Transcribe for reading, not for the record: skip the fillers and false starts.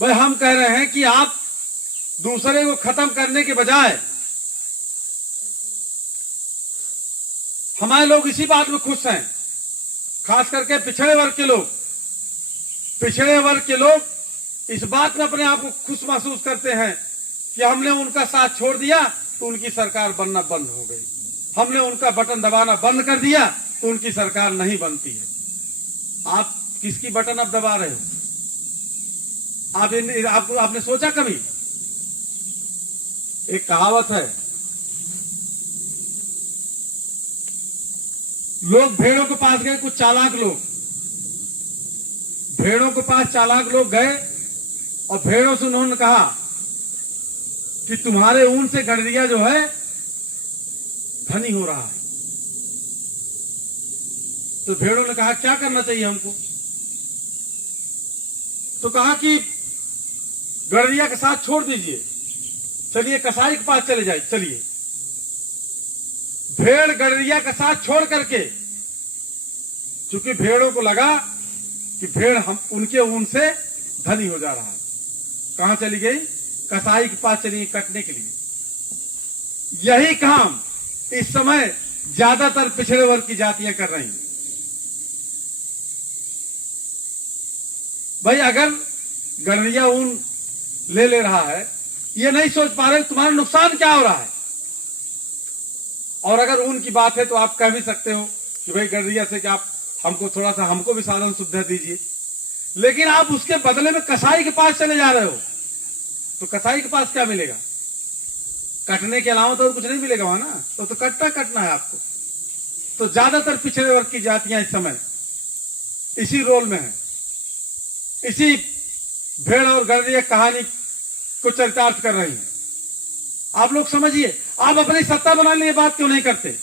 भाई हम कह रहे हैं कि आप दूसरे को खत्म करने के बजाय, हमारे लोग इसी बात में खुश हैं, खास करके पिछड़े वर्ग के लोग। पिछड़े वर्ग के लोग इस बात में अपने आप को खुश महसूस करते हैं कि हमने उनका साथ छोड़ दिया तो उनकी सरकार बनना बंद हो गई, हमने उनका बटन दबाना बंद कर दिया तो उनकी सरकार नहीं बनती है। आप किसकी बटन अब दबा रहे हो? आपने सोचा कभी? एक कहावत है, लोग भेड़ों के पास गए, कुछ चालाक लोग भेड़ों के पास चालाक लोग गए और भेड़ों से उन्होंने कहा कि तुम्हारे ऊन से गडरिया जो है धनी हो रहा है। तो भेड़ों ने कहा क्या करना चाहिए हमको? तो कहा कि गडरिया के साथ छोड़ दीजिए, चलिए कसाई के पास चले जाए। चलिए, भेड़ गडरिया का साथ छोड़ करके, क्योंकि भेड़ों को लगा कि भेड़ हम उनके ऊन से धनी हो जा रहा है, कहां चली गई? कसाई के पास चली कटने के लिए। यही काम इस समय ज्यादातर पिछड़े वर्ग की जातियां कर रही हैं। भाई अगर गडरिया ऊन ले रहा है, ये नहीं सोच पा रहे तुम्हारा नुकसान क्या हो रहा है। और अगर ऊन की बात है तो आप कह भी सकते हो कि भाई गडरिया से कि आप हमको थोड़ा सा, हमको भी साधन सुविधा दीजिए, लेकिन आप उसके बदले में कसाई के पास चले जा रहे हो, तो कसाई के पास क्या मिलेगा? कटने के अलावा तो और कुछ नहीं मिलेगा वहां ना, तो कटना है आपको। तो ज्यादातर पिछड़े वर्ग की जातियां इस समय इसी रोल में है, इसी भेड़ और गडरिया कहानी को चरितार्थ कर रही है। आप लोग समझिए, आप अपनी सत्ता बनाने की बात क्यों नहीं करते?